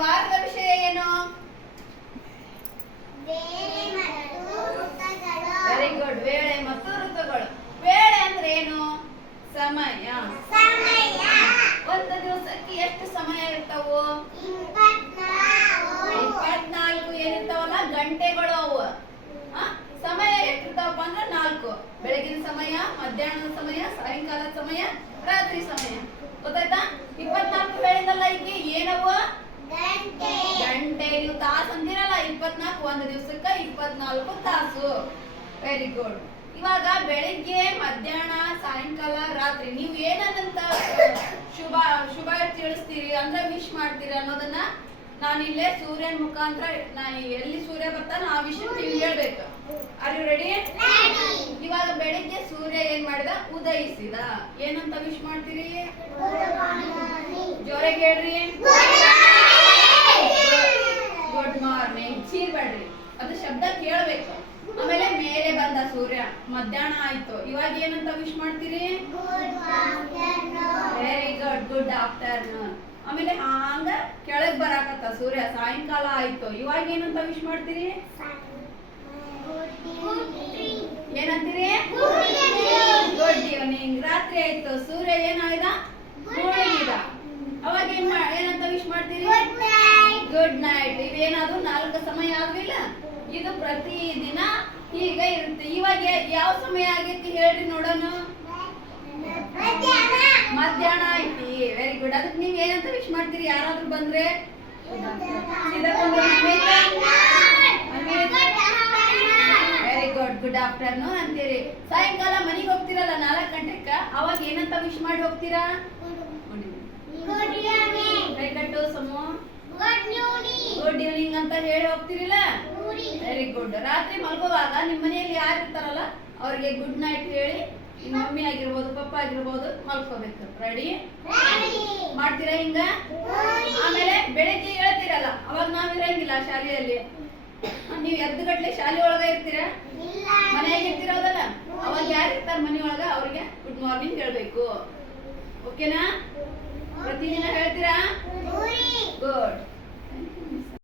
ವಾರದ ವಿಷಯ ಏನು? ವೆರಿ ಗುಡ್ ವೇಳೆ ಮತ್ತು ಋತುಗಳು. ವೇಳೆ ಅಂದ್ರೆ ಏನು? ಸಮಯ. ಒಂದು ದಿವಸಕ್ಕೆ ಎಷ್ಟು ಸಮಯ ಇರ್ತಾವು? ಇಪ್ಪತ್ನಾಲ್ಕು ಏನಿರ್ತಾವಲ್ಲ? ಗಂಟೆಗಳು ಅವು? ಸಮಯ ಎಷ್ಟಿರ್ತಾವಪ್ಪ ಅಂದ್ರೆ ನಾಲ್ಕು. ಬೆಳಗಿನ ಸಮಯ, ಮಧ್ಯಾಹ್ನದ ಸಮಯ, ಸಾಯಂಕಾಲದ ಸಮಯ, ರಾತ್ರಿ ಸಮಯ. ಗೊತ್ತಾಯ್ತಾ? ಇಪ್ಪತ್ನಾಲ್ಕು ಹೇಳಿದಲ್ಲ ಈಗ ಏನವು ಗಂಟೆ ನೀವು ತಾಸು ಅಂದಿರಲ್ಲ ಇಪ್ಪತ್ನಾಲ್ಕು ಒಂದು ದಿವಸಕ್ಕ ಇಪ್ಪತ್ನಾಲ್ಕು ತಾಸು. ವೆರಿ ಗುಡ್ ಇವಾಗ ಬೆಳಿಗ್ಗೆ ಮಧ್ಯಾಹ್ನ ಸಾಯಂಕಾಲ ರಾತ್ರಿ ನೀವು ಏನಂತ ಶುಭ ಶುಭ ತಿಳಿಸ್ತೀರಿ ಅಂದ್ರೆ ವಿಶ್ ಮಾಡ್ತೀರಿ ಅನ್ನೋದನ್ನ ನಾನಿಲ್ಲೇ ಸೂರ್ಯನ ಮುಖಾಂತರ ನಾ ಎಲ್ಲಿ ಸೂರ್ಯ ಬರ್ತಾನ ಆ ವಿಷಯ ನೀವು ಹೇಳ್ಬೇಕು. ಆರ್ ಯು ರೆಡಿ ಇವಾಗ ಬೆಳಿಗ್ಗೆ ಸೂರ್ಯ ಏನ್ ಮಾಡಿದ? ಉದಯಿಸಿದ. ಏನಂತ ವಿಶ್ ಮಾಡ್ತೀರಿ? ಜೋರಾಗಿ ಹೇಳ್ರಿ ಗುಡ್ ಮಾರ್ನಿಂಗ್ ಚೀರ್ಬೇಡ್ರಿ ಅದು ಶಬ್ದ ಕೇಳ್ಬೇಕು. ಆಮೇಲೆ ಮೇಲೆ ಬಂದ ಸೂರ್ಯ, ಮಧ್ಯಾಹ್ನ ಆಯ್ತು. ಇವಾಗ ಏನಂತ ವಿಶ್ ಮಾಡ್ತೀರಿ? ವೆರಿ ಗುಡ್ ಗುಡ್ ಆಫ್ಟರ್ನೂನ್ ಆಮೇಲೆ ಹಂಗ ಕೆಳಗ್ ಬರಾಕತ್ತ ಸೂರ್ಯ, ಸಾಯಂಕಾಲ ಆಯ್ತು. ಇವಾಗ ಏನಂತ ವಿಶ್ ಮಾಡ್ತೀರಿ? ಏನಂತೀರಿ? ಗುಡ್ ಈವ್ನಿಂಗ್ ರಾತ್ರಿ ಆಯ್ತು. ಸೂರ್ಯ ಮುಳುಗಿದ ಅವಾಗ ಏನ್ ಏನಂತ ವಿಶ್ ಮಾಡ್ತೀರಿ? ಗುಡ್ ನೈಟ್ ಇವೇನಾದ್ರು ನಾಲ್ಕು ಸಮಯ ಆಗಲಿಲ್ಲ? ಇದು ಪ್ರತಿ ದಿನ ಈಗ ಇರುತ್ತೆ. ಇವಾಗ ಯಾವ ಸಮಯ ಆಗೈತಿ ಹೇಳ್ರಿ ನೋಡೋಣ? ಮಧ್ಯಾಹ್ನ ಐತಿ ವೆರಿ ಗುಡ್ ಅದಕ್ಕೆ ನೀವ್ ಏನಂತ ವಿಶ್ ಮಾಡ್ತೀರಿ? ಯಾರಾದ್ರೂ ಬಂದ್ರೆ? ವೆರಿ ಗುಡ್ ಗುಡ್ ಆಫ್ಟರ್ನೂನ್ ಅಂತೀರಿ. ಸಾಯಂಕಾಲ ಮನೆಗೆ ಹೋಗ್ತಿರಲ್ಲ ನಾಲ್ಕು ಗಂಟೆಕ್ಕ? ಅವಾಗ ಏನಂತ ವಿಶ್ ಮಾಡಿ ಹೋಗ್ತೀರಾ? ಹೇಳಿ ಹೋಗ್ತಿರಿಲ್ಲ? ವೆರಿ ಗುಡ್ ರಾತ್ರಿ ಮಲ್ಗೋವಾಗ ನಿಮ್ಮ ಮನೆಯಲ್ಲಿ ಯಾರು ಇರ್ತಾರಲ್ಲ ಅವರಿಗೆ ಗುಡ್ ನೈಟ್ ಹೇಳಿ ನಿಮ್ಮ ಮಮ್ಮಿ ಆಗಿರ್ಬೋದು ಪಪ್ಪ ಆಗಿರ್ಬೋದು ಮಲ್ಕೋಬೇಕು. ರೆಡಿ ಮಾಡ್ತೀರಾ ಹಿಂಗ? ಆಮೇಲೆ ಬೆಳಿಗ್ಗೆ ಹೇಳ್ತೀರಲ್ಲ ಅವಾಗ ನಾವ್ ಇರಂಗಿಲ್ಲ ಶಾಲೆಯಲ್ಲಿ. ನೀವು ಎದ್ದು ಗಟ್ಲೆ ಶಾಲೆ ಒಳಗ ಇರ್ತೀರ? ಮನೆಯಾಗ ಇರ್ತಿರೋದಲ್ಲ? ಅವಾಗ ಯಾರು ಇರ್ತಾರ ಮನೆ ಒಳಗ ಅವ್ರಿಗೆ ಗುಡ್ ಮಾರ್ನಿಂಗ್ ಹೇಳ್ಬೇಕು. ಓಕೆನಾ ಪ್ರತಿದಿನ ಹೇಳ್ತೀರಾ? ಗುಡ್